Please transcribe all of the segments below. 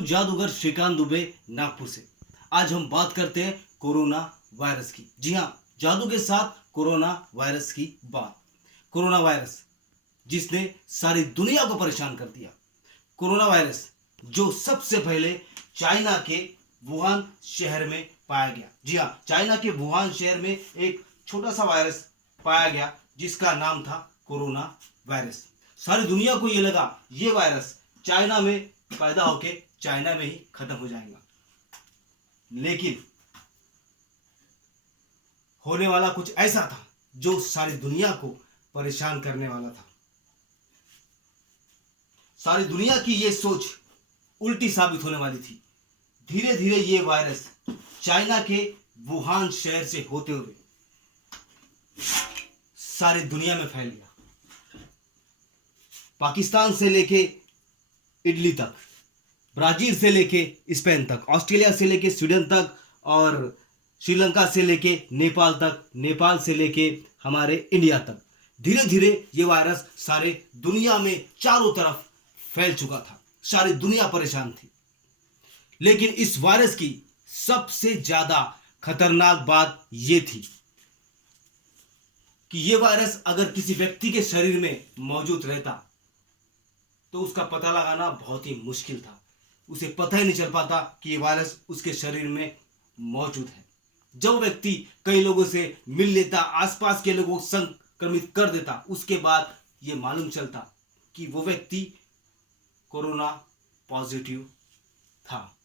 हूँ जादूगर श्रीकांत दुबे नागपुर से। आज हम बात करते हैं कोरोना वायरस की। जी हाँ, जादू के साथ कोरोना वायरस की बात। कोरोना वायरस जिसने सारी दुनिया को परेशान कर दिया। कोरोना वायरस जो सबसे पहले चाइना के वुहान शहर में पाया गया। जी हाँ, चाइना के वुहान शहर में एक छोटा सा वायरस पाया गया जिसका नाम था कोरोना वायरस। सारी दुनिया को ये लगा ये वायरस चाइना में पैदा होके चाइना में ही खत्म हो जाएगा, लेकिन होने वाला कुछ ऐसा था जो सारी दुनिया को परेशान करने वाला था। सारी दुनिया की ये सोच उल्टी साबित होने वाली थी। धीरे धीरे ये वायरस चाइना के वुहान शहर से होते हुए सारी दुनिया में फैल गया। पाकिस्तान से लेके इटली तक, ब्राजील से लेके स्पेन तक, ऑस्ट्रेलिया से लेके स्वीडन तक और श्रीलंका से लेके नेपाल तक, नेपाल से लेके हमारे इंडिया तक धीरे धीरे ये वायरस सारे दुनिया में चारों तरफ फैल चुका था। सारी दुनिया परेशान थी। लेकिन इस वायरस की सबसे ज्यादा खतरनाक बात ये थी कि ये वायरस अगर किसी व्यक्ति के शरीर में मौजूद रहता तो उसका पता लगाना बहुत ही मुश्किल था। उसे पता ही नहीं चल पाता कि ये वायरस उसके शरीर में मौजूद है। जब व्यक्ति कई लोगों से मिल लेता, आसपास के लोगों को संक्रमित कर देता, उसके बाद ये मालूम चलता कि वो व्यक्ति कोरोना पॉजिटिव था।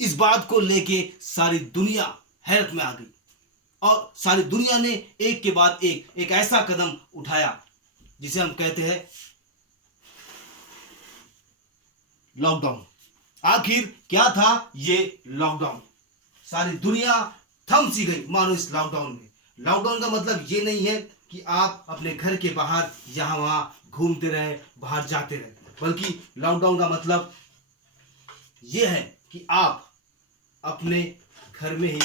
इस बात को लेके सारी दुनिया हैरत में आ गई और सारी दुनिया ने एक के बाद एक ऐसा कदम उठाया जिसे हम कहते हैं लॉकडाउन। आखिर क्या था ये लॉकडाउन? सारी दुनिया थम सी गई मानो इस लॉकडाउन में। लॉकडाउन का मतलब ये नहीं है कि आप अपने घर के बाहर यहां वहां घूमते रहे, बाहर जाते रहे, बल्कि लॉकडाउन का मतलब ये है कि आप अपने घर में ही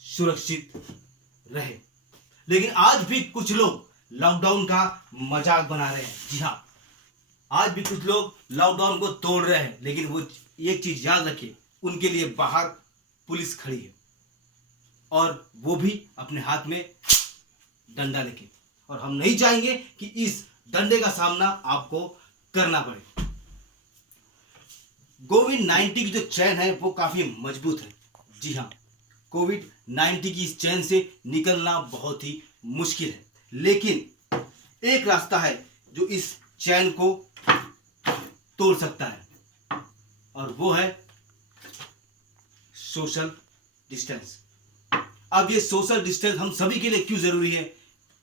सुरक्षित रहे। लेकिन आज भी कुछ लोग लॉकडाउन का मजाक बना रहे हैं। जी हाँ, आज भी कुछ लोग लॉकडाउन को तोड़ रहे हैं, लेकिन वो एक चीज याद रखिए, उनके लिए बाहर पुलिस खड़ी है और वो भी अपने हाथ में डंडा लेके। और हम नहीं चाहेंगे कि इस डंडे का सामना आपको करना पड़े। कोविड-19 की जो चैन है वो काफी मजबूत है। जी हाँ, कोविड-19 की इस चैन से निकलना बहुत ही मुश्किल है, लेकिन एक रास्ता है जो इस चैन को तोड़ सकता है और वो है सोशल डिस्टेंस। अब ये सोशल डिस्टेंस हम सभी के लिए क्यों जरूरी है,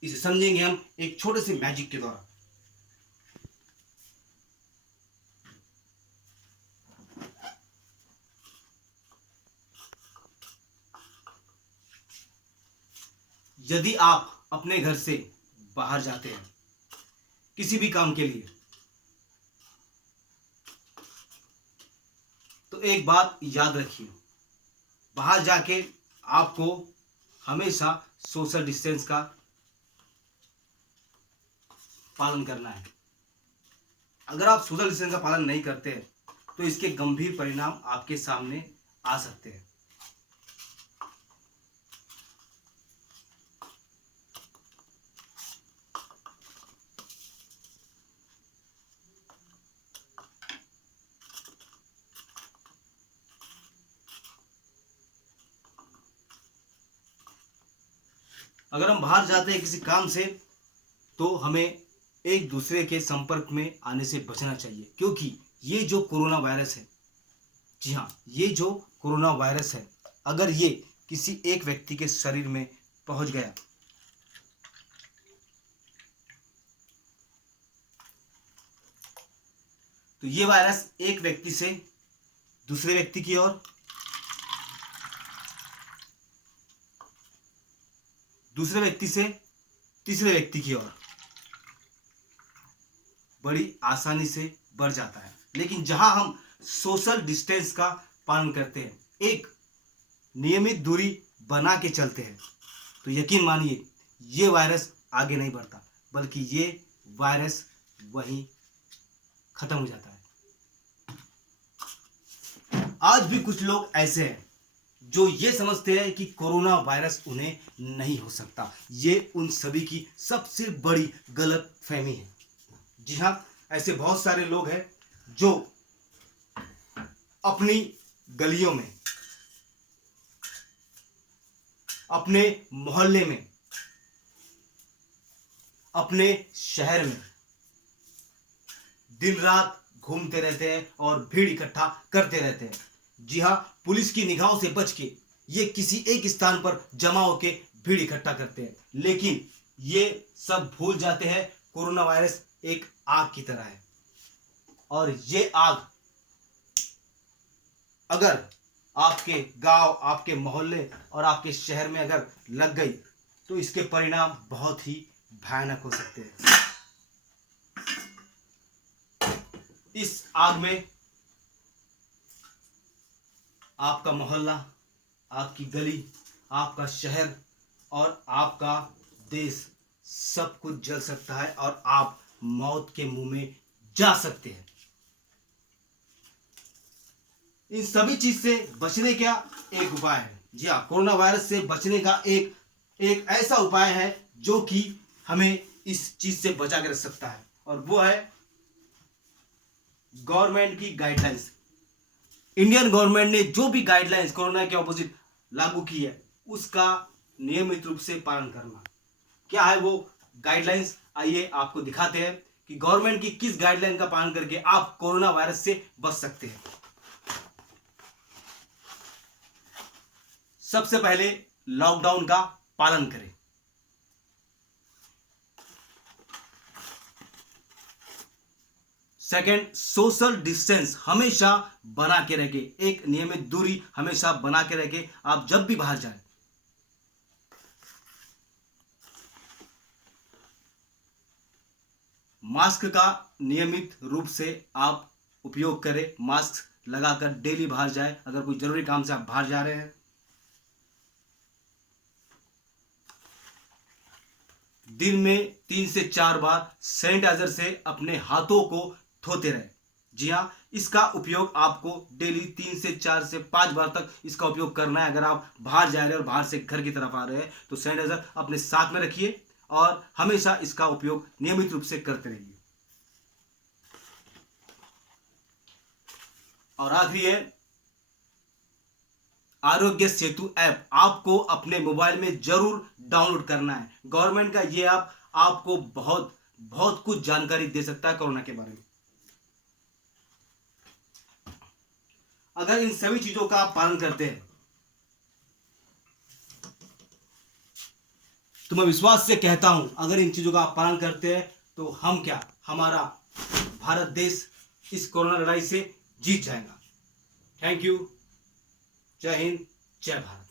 इसे समझेंगे हम एक छोटे से मैजिक के द्वारा। यदि आप अपने घर से बाहर जाते हैं किसी भी काम के लिए, तो एक बात याद रखिए, बाहर जाके आपको हमेशा सोशल डिस्टेंस का पालन करना है। अगर आप सोशल डिस्टेंस का पालन नहीं करते तो इसके गंभीर परिणाम आपके सामने आ सकते हैं। अगर हम बाहर जाते हैं किसी काम से तो हमें एक दूसरे के संपर्क में आने से बचना चाहिए, क्योंकि ये जो कोरोना वायरस है, जी हाँ, ये जो कोरोना वायरस है, अगर ये किसी एक व्यक्ति के शरीर में पहुंच गया तो ये वायरस एक व्यक्ति से दूसरे व्यक्ति की ओर, दूसरे व्यक्ति से तीसरे व्यक्ति की ओर बड़ी आसानी से बढ़ जाता है। लेकिन जहां हम सोशल डिस्टेंस का पालन करते हैं, एक नियमित दूरी बना के चलते हैं, तो यकीन मानिए ये वायरस आगे नहीं बढ़ता, बल्कि ये वायरस वहीं खत्म हो जाता है। आज भी कुछ लोग ऐसे हैं जो ये समझते हैं कि कोरोना वायरस उन्हें नहीं हो सकता। ये उन सभी की सबसे बड़ी गलत फहमी है। जी हाँ, ऐसे बहुत सारे लोग हैं जो अपनी गलियों में, अपने मोहल्ले में, अपने शहर में दिन रात घूमते रहते हैं और भीड़ इकट्ठा करते रहते हैं। जी हाँ, पुलिस की निगाहों से बच के ये किसी एक स्थान पर जमा होकर भीड़ इकट्ठा करते हैं, लेकिन ये सब भूल जाते हैं कोरोना वायरस एक आग की तरह है, और ये आग अगर आपके गांव, आपके मोहल्ले और आपके शहर में अगर लग गई तो इसके परिणाम बहुत ही भयानक हो सकते हैं। इस आग में आपका मोहल्ला, आपकी गली, आपका शहर और आपका देश सब कुछ जल सकता है और आप मौत के मुंह में जा सकते हैं। इन सभी चीज से बचने का एक उपाय है। जी हाँ, कोरोना वायरस से बचने का एक ऐसा उपाय है जो कि हमें इस चीज से बचा के रख सकता है, और वो है गवर्नमेंट की गाइडलाइंस। इंडियन गवर्नमेंट ने जो भी गाइडलाइंस कोरोना के ऑपोजिट लागू की है उसका नियमित रूप से पालन करना। क्या है वो गाइडलाइंस, आइए आपको दिखाते हैं कि गवर्नमेंट की किस गाइडलाइन का पालन करके आप कोरोना वायरस से बच सकते हैं। सबसे पहले लॉकडाउन का पालन करें। सेकेंड, सोशल डिस्टेंस हमेशा बना के रखें। एक नियमित दूरी हमेशा बना के रखें आप जब भी बाहर जाएं। मास्क का नियमित रूप से आप उपयोग करें। मास्क लगाकर डेली बाहर जाएं अगर कोई जरूरी काम से आप बाहर जा रहे हैं। दिन में 3 से 4 बार सैनिटाइजर से अपने हाथों को धोते रहे। जी हाँ, इसका उपयोग आपको डेली 3 से 4 से 5 बार तक इसका उपयोग करना है। अगर आप बाहर जा रहे हैं और बाहर से घर की तरफ आ रहे हैं तो सैनिटाइजर अपने साथ में रखिए और हमेशा इसका उपयोग नियमित रूप से करते रहिए। और आखिरी है आरोग्य सेतु ऐप। आपको अपने मोबाइल में जरूर डाउनलोड करना है। गवर्नमेंट का ये ऐप आपको बहुत बहुत कुछ जानकारी दे सकता है कोरोना के बारे में। अगर इन सभी चीजों का आप पालन करते हैं तो मैं विश्वास से कहता हूं, अगर इन चीजों का आप पालन करते हैं तो हम क्या, हमारा भारत देश इस कोरोना लड़ाई से जीत जाएगा। Thank you. जय हिंद, जय भारत।